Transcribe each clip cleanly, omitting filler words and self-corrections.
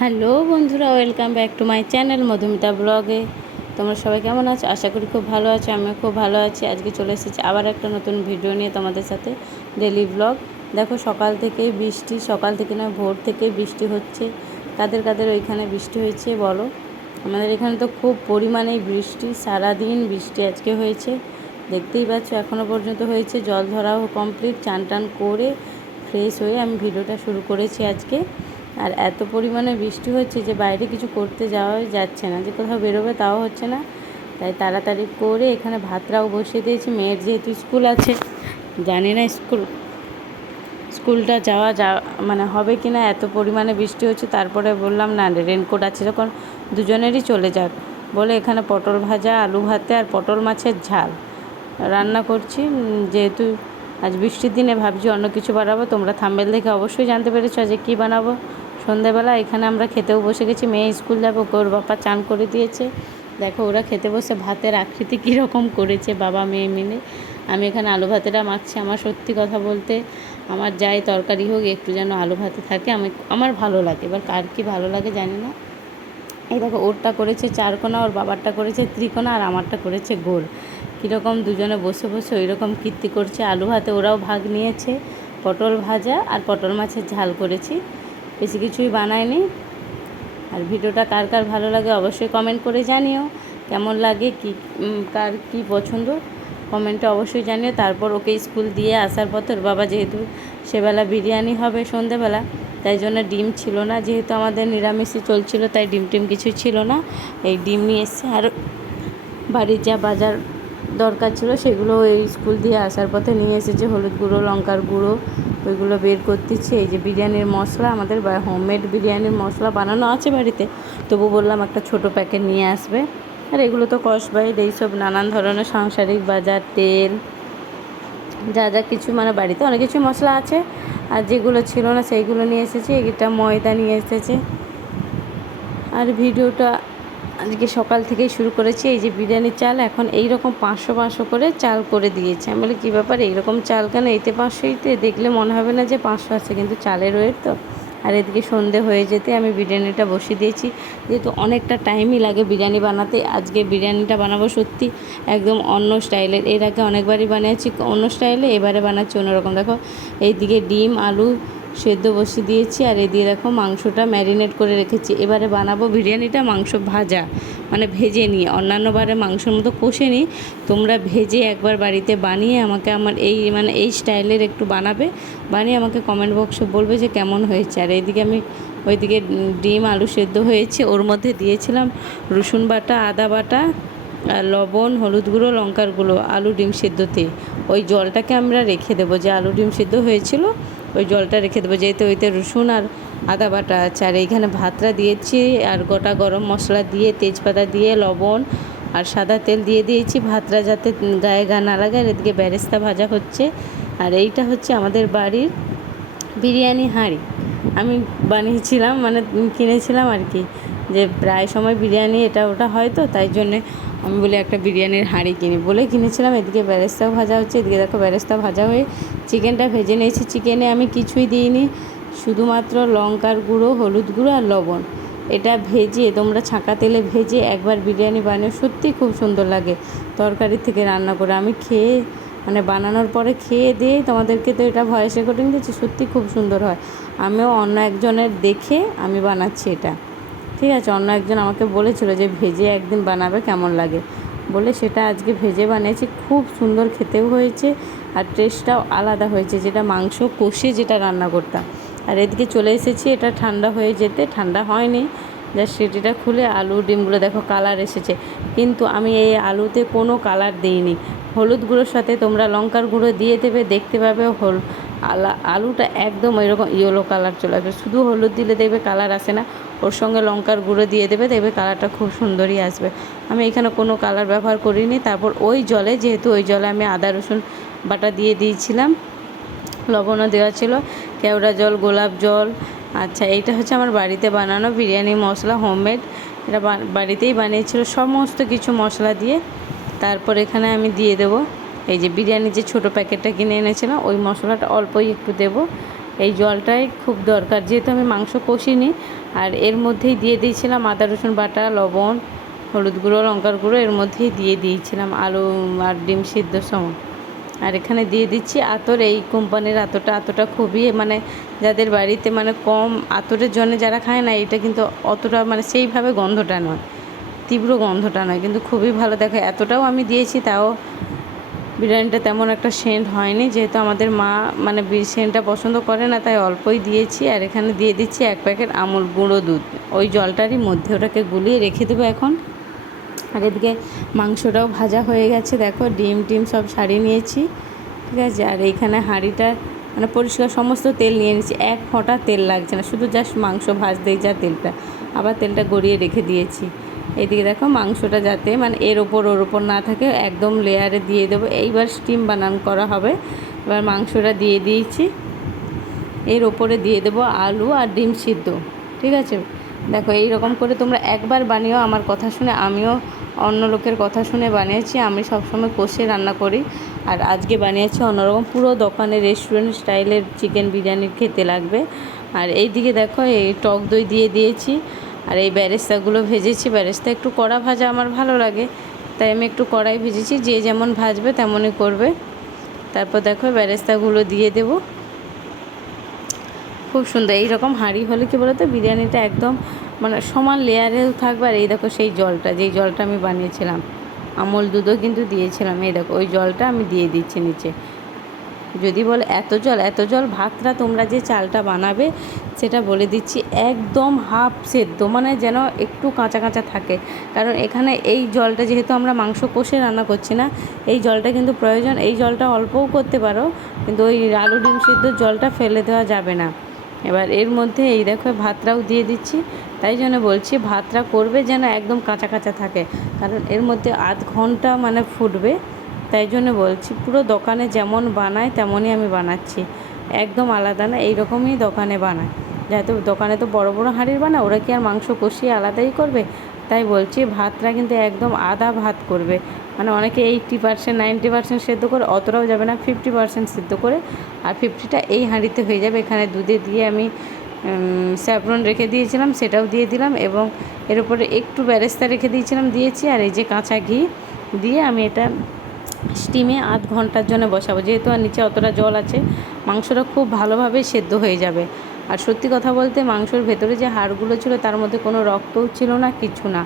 Hello বন্ধুরা, welcome back to my channel Madhumita ব্লগে। তোমরা সবাই কেমন আছো? আশা করি খুব ভালো আছো। আমিও খুব ভালো আছি। আজকে চলে এসেছি আবার একটা নতুন ভিডিও নিয়ে তোমাদের সাথে, ডেলি ব্লগ। দেখো, সকাল থেকেই বৃষ্টি, সকাল থেকে না ভোর থেকেই বৃষ্টি হচ্ছে। কাদের কাদের ওইখানে বৃষ্টি হয়েছে বলো। আমাদের এখানে তো খুব পরিমাণেই বৃষ্টি, সারাদিন বৃষ্টি আজকে হয়েছে। দেখতেই পাচ্ছ এখনও পর্যন্ত হয়েছে। জল ধরাও কমপ্লিট, চান টান করে ফ্রেশ হয়ে আমি ভিডিওটা শুরু করেছি আজকে। আর এত পরিমাণে বৃষ্টি হচ্ছে যে বাইরে কিছু করতে যাওয়াই যাচ্ছে না, যে কোথাও বেরোবে তাও হচ্ছে না। তাই তাড়াতাড়ি করে এখানে ভাতটাও বসিয়ে দিয়েছি। মেয়ের যেহেতু স্কুল আছে, জানি না স্কুলটা মানে হবে কি না, এত পরিমাণে বৃষ্টি হচ্ছে। তারপরে বললাম না, রেনকোট আছে যখন দুজনেরই চলে যাক বলে এখানে পটল ভাজা, আলু ভাতে আর পটল মাছের ঝাল রান্না করছি। যেহেতু আজ বৃষ্টির দিনে ভাবছি অন্য কিছু বানাবো। তোমরা থাম্বনেল দেখে অবশ্যই জানতে পেরেছো যে কী বানাবো। সন্ধেবেলা এখানে আমরা খেতেও বসে গেছি। মেয়ে স্কুল যাবে, ওর বাবা চান করে দিয়েছে। দেখো ওরা খেতে বসে ভাতের আকৃতি কীরকম করেছে বাবা মেয়ে মিলে। আমি এখানে আলু ভাতেটা মাখছি। আমার সত্যি কথা বলতে, আমার যাই তরকারি হোক একটু যেন আলু ভাতে থাকে, আমার ভালো লাগে। এবার কার কী ভালো লাগে জানি না। এই দেখো, ওরটা করেছে চারকোনা, ওর বাবারটা করেছে ত্রিকোণা, আর আমারটা করেছে গোল। কীরকম দুজনে বসে বসে ওই রকম কীর্তি করছে। আলু ভাতে ওরাও ভাগ নিয়েছে। পটল ভাজা আর পটল মাছের ঝাল করেছি, বেশি কিছুই বানায়নি। আর ভিডিওটা কার কার ভালো লাগে অবশ্যই কমেন্ট করে জানিও। কেমন লাগে, কার কী পছন্দ কমেন্টে অবশ্যই জানিও। তারপর ওকে স্কুল দিয়ে আসার পথে ওর বাবা, যেহেতু সেবেলা বিরিয়ানি হবে সন্ধেবেলা, তাই জন্য ডিম ছিল না। যেহেতু আমাদের নিরামিষই চলছিল, তাই ডিম টিম কিছু ছিল না। এই ডিম নিয়ে এসছে, আর বাড়ির যা বাজার দরকার ছিল সেগুলো ওই স্কুল দিয়ে আসার পথে নিয়ে এসেছে। হলুদ গুঁড়ো, লঙ্কার গুঁড়ো, ওইগুলো বের করতেছি। এই যে বিরিয়ানির মশলা, আমাদের হোমমেড বিরিয়ানির মশলা বানানো আছে বাড়িতে, তবু বললাম একটা ছোটো প্যাকেট নিয়ে আসবে। আর এগুলো তো কসবাইড, এইসব নানান ধরনের সাংসারিক বাজার, তেল, যা যা কিছু মানে বাড়িতে অনেক কিছু মশলা আছে। আর যেগুলো ছিল না সেইগুলো নিয়ে এসেছি। এটা ময়দা নিয়ে এসেছে। আর ভিডিওটা আজকে সকাল থেকেই শুরু করেছি। এই যে বিরিয়ানির চাল এখন এই রকম 500 করে চাল করে দিয়েছে। আমি বলি কী ব্যাপার, এইরকম চাল কেন? এতে 500, দেখলে মনে হবে না যে 500 আছে, কিন্তু চালের ওয়েট তো। আর এদিকে সন্ধে হয়ে যেতে আমি বিরিয়ানিটা বসিয়ে দিয়েছি। যেহেতু অনেকটা টাইমই লাগে বিরিয়ানি বানাতে, আজকে বিরিয়ানিটা বানাবো সত্যি একদম অন্য স্টাইলের। এর আগে অনেকবারই বানিয়েছি অন্য স্টাইলে, এবারে বানাচ্ছি অন্যরকম। দেখো, এইদিকে ডিম আলু সেদ্ধ বসিয়ে দিয়েছি, আর এদিকে দেখো মাংসটা ম্যারিনেট করে রেখেছি। এবারে বানাবো বিরিয়ানিটা মাংস ভাজা, মানে ভেজে নিয়ে। অন্যান্য বারে মাংসের মতো কষে নিই, তোমরা ভেজে একবার বাড়িতে বানিয়ে আমাকে এই স্টাইলের একটু বানাবে, বানিয়ে আমাকে কমেন্ট বক্সে বলবে যে কেমন হয়েছে। আর এইদিকে আমি ওইদিকে ডিম আলু সেদ্ধ হয়েছে, ওর মধ্যে দিয়েছিলাম রসুন বাটা, আদা বাটা, আর লবণ, হলুদ গুঁড়ো, লঙ্কার গুঁড়ো, আলু ডিম সেদ্ধতে। ওই জলটাকে আমরা রেখে দেবো, যে আলু ডিম সেদ্ধ হয়েছিল ওই জলটা রেখে দেবো, যেহেতু ওইতে রসুন আর আদা বাটা আছে। আর এইখানে ভাতটা দিয়েছি, আর গোটা গরম মশলা দিয়ে, তেজপাতা দিয়ে, লবণ আর সাদা তেল দিয়ে দিয়েছি, ভাতটা যাতে গায়ে গা না লাগে। আর এদিকে বেরেস্তা ভাজা হচ্ছে। আর এইটা হচ্ছে আমাদের বাড়ির বিরিয়ানি হাঁড়ি। আমি বানিয়েছিলাম, মানে কিনেছিলাম আর কি, যে প্রায় সময় বিরিয়ানি এটা ওটা হয় তো, তাই জন্যে আমি বলি একটা বিরিয়ানির হাঁড়ি কিনি বলে কিনেছিলাম। এদিকে বেরেস্তাও ভাজা হচ্ছে। এদিকে দেখো বেরেস্তা ভাজা হয়ে চিকেনটা ভেজে নিয়েছি। চিকেনে আমি কিছুই দিইনি, শুধুমাত্র লঙ্কার গুঁড়ো, হলুদ গুঁড়ো আর লবণ। এটা ভেজে, তোমরা ছাঁকা তেলে ভেজে একবার বিরিয়ানি বানিয়ে, সত্যি খুব সুন্দর লাগে তরকারির থেকে রান্না করে। আমি বানানোর পরে খেয়ে দিয়ে তোমাদেরকে তো এটা ভয়েস রেকর্ডিং দিচ্ছি, সত্যি খুব সুন্দর হয়। আমিও অন্য একজনের দেখে আমি বানাচ্ছি এটা, ঠিক আছে। অন্য একজন আমাকে বলেছিল যে ভেজে একদিন বানাবে, কেমন লাগে বলে, সেটা আজকে ভেজে বানিয়েছি। খুব সুন্দর খেতেও হয়েছে, আর টেস্টটাও আলাদা হয়েছে, যেটা মাংস কষে যেটা রান্না করতাম। আর এদিকে চলে এসেছি, এটা ঠান্ডা হয়ে যেতে, ঠান্ডা হয়নি, জাস্ট সিটিটা খুলে আলু ডিমগুলো দেখো কালার এসেছে। কিন্তু আমি এই আলুতে কোনো কালার দিইনি। হলুদ গুঁড়োর সাথে তোমরা লঙ্কার গুঁড়ো দিয়ে দেবে, দেখতে পাবে আলুটা একদম এরকম ইয়েলো কালার চলে আসবে। শুধু হলুদ দিলে দেখবে কালার আসে না, ওর সঙ্গে লঙ্কার গুঁড়ো দিয়ে দেবে, দেখবে কালারটা খুব সুন্দরই আসবে। আমি এখানে কোনো কালার ব্যবহার করিনি। তারপর ওই জলে, যেহেতু ওই জলে আমি আদা রসুন বাটা দিয়ে দিয়েছিলাম, লবণও দেওয়া ছিল, কেওড়া জল, গোলাপ জল। আচ্ছা, এইটা হচ্ছে আমার বাড়িতে বানানো বিরিয়ানি মশলা, হোমমেড। এটা বাড়িতেই বানিয়েছিল সমস্ত কিছু মশলা দিয়ে। তারপর এখানে আমি দিয়ে দেবো এই যে বিরিয়ানির যে ছোটো প্যাকেটটা কিনে এনেছিলাম, ওই মশলাটা অল্পই একটু দেবো, এই জলটাই খুব দরকার, যেহেতু আমি মাংস কষিনি। আর এর মধ্যেই দিয়ে দিয়েছিলাম আদা রসুন বাটা, লবণ, হলুদ গুঁড়ো, লঙ্কার গুঁড়ো, এর মধ্যেই দিয়ে দিয়েছিলাম আলু আর ডিম সিদ্ধ সময়। আর এখানে দিয়ে দিচ্ছি আতর, এই কোম্পানির আতরটা। আতরটা খুবই মানে যাদের বাড়িতে মানে কম আতরের জন্য যারা খায় না, এটা কিন্তু অতটা মানে সেইভাবে গন্ধটা নয়, তীব্র গন্ধটা নয়, কিন্তু খুবই ভালো দেখায়। এতটাও আমি দিয়েছি, তাও বিরিয়ানিটা তেমন একটা সেন্ট হয়নি, যেহেতু আমাদের মা মানে সেন্টটা পছন্দ করে না, তাই অল্পই দিয়েছি। আর এখানে দিয়ে দিচ্ছি 1 প্যাকেট আমুল গুঁড়ো দুধ ওই জলটারই মধ্যে, ওটাকে গুলিয়ে রেখে দেবো এখন। আর এদিকে মাংসটাও ভাজা হয়ে গেছে, দেখো ডিম টিম সব ছাড়িয়ে নিয়েছি, ঠিক আছে। আর এইখানে হাঁড়িটা মানে পরিষ্কার সমস্ত তেল নিয়ে নিয়েছি, 1 ফোঁটা তেল লাগছে না, শুধু জাস্ট মাংস ভাজতেই যা তেলটা, আবার তেলটা গড়িয়ে রেখে দিয়েছি। এইদিকে দেখো মাংসটা যাতে মানে এর ওপর ওর ওপর না থাকে, একদম লেয়ারে দিয়ে দেবো। এইবার স্টিম বানানো করা হবে। এবার মাংসটা দিয়ে দিয়েছি, এর ওপরে দিয়ে দেবো আলু আর ডিম সিদ্ধ, ঠিক আছে। দেখো এই রকম করে তোমরা একবার বানিও আমার কথা শুনে, আমিও অন্য লোকের কথা শুনে বানিয়েছি। আমি সবসময় কষে রান্না করি, আর আজকে বানিয়েছি অন্যরকম, পুরো দোকানের রেস্টুরেন্ট স্টাইলের চিকেন বিরিয়ানি খেতে লাগবে। আর এই দিকে দেখো এই টক দই দিয়ে দিয়েছি, আর এই বেরেস্তাগুলো ভেজেছি। বেরেস্তা একটু কড়া ভাজা আমার ভালো লাগে, তাই আমি একটু কড়াই ভেজেছি, যে যেমন ভাজবে তেমনই করবে। তারপর দেখো বেরেস্তাগুলো দিয়ে দেবো, খুব সুন্দর। এইরকম হাঁড়ি হলে কী বলো তো, বিরিয়ানিটা একদম মানে সমান লেয়ারেও থাকবে। আর এই দেখো সেই জলটা, যেই জলটা আমি বানিয়েছিলাম, আমুল দুধও কিন্তু দিয়েছিলাম, এই দেখো ওই জলটা আমি দিয়ে দিচ্ছি নিচে। যদি বলে এত জল, ভাতটা তোমরা যে চালটা বানাবে সেটা বলে দিচ্ছি একদম হাফ সেদ্ধ, মানে যেন একটু কাঁচা কাঁচা থাকে। কারণ এখানে এই জলটা, যেহেতু আমরা মাংস কষে রান্না করছি না, এই জলটা কিন্তু প্রয়োজন। এই জলটা অল্পও করতে পারো, কিন্তু ওই আলু ডিম সিদ্ধর জলটা ফেলে দেওয়া যাবে না। এবার এর মধ্যে এই দেখো ভাতটাও দিয়ে দিচ্ছি, তাই জন্য বলছি ভাতটা করবে যেন একদম কাঁচা কাঁচা থাকে, কারণ এর মধ্যে আধ ঘন্টা মানে ফুটবে। তাই জন্য বলছি পুরো দোকানে যেমন বানায় তেমনই আমি বানাচ্ছি, একদম আলাদা না, এইরকমই দোকানে বানায়। যেহেতু দোকানে তো বড় বড় হাঁড়ির বানায়, ওরা কি আর মাংস কষিয়ে আলাদাই করবে? তাই বলছি ভাতটা কিন্তু একদম আধা ভাত করবে, মানে অনেকে 80% 90% সেদ্ধ করে, অতটাও যাবে না, 50% সিদ্ধ করে, আর 50টা এই হাঁড়িতে হয়ে যাবে। এখানে দুধে দিয়ে আমি স্যাফরন রেখে দিয়েছিলাম, সেটাও দিয়ে দিলাম, এবং এর উপরে একটু বেরেস্তা রেখে দিয়েছিলাম, দিয়েছি। আর এই যে কাঁচা ঘি দিয়ে আমি এটা স্টিমে আধ ঘন্টার জন্য বসাবো, যেহেতু আর নিচে অতটা জল আছে, মাংসটা খুব ভালোভাবে সেদ্ধ হয়ে যাবে। আর সত্যি কথা বলতে মাংসর ভেতরে যে হাড়গুলো ছিল তার মধ্যে কোনো রক্তও ছিল না, কিছু না।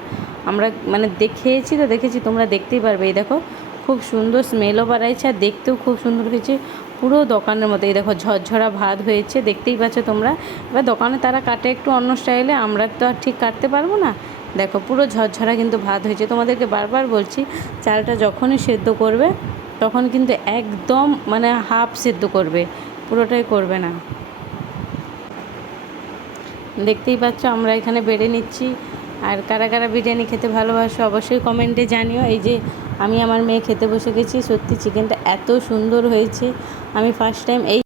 আমরা মানে দেখেছি, তোমরা দেখতেই পারবে। এই দেখো খুব সুন্দর স্মেলও বাড়াইছে, আর দেখতেও খুব সুন্দর হয়েছে, পুরো দোকানের মতো। এই দেখো ঝরঝরা ভাত হয়েছে, দেখতেই পাচ্ছ তোমরা। এবার দোকানে তারা কাটে একটু অন্য স্টাইলে, আমরা তো আর ঠিক কাটতে পারবো না। দেখো পুরো ঝরঝরা কিন্তু ভাত হয়েছে। তোমাদেরকে বারবার বলছি, চালটা যখনই সেদ্ধ করবে তখন কিন্তু একদম মানে হাফ সেদ্ধ করবে, পুরোটাই করবে না। দেখতেই পাচ্ছ আমরা এখানে বেড়ে নিচ্ছি। আর কারা কারা বিরিয়ানি খেতে ভালোবাসো অবশ্যই কমেন্টে জানিও। এই যে আমি আমার মেয়ে খেতে বসে গেছি, সত্যি চিকেনটা এত সুন্দর হয়েছে, আমি ফার্স্ট টাইম এই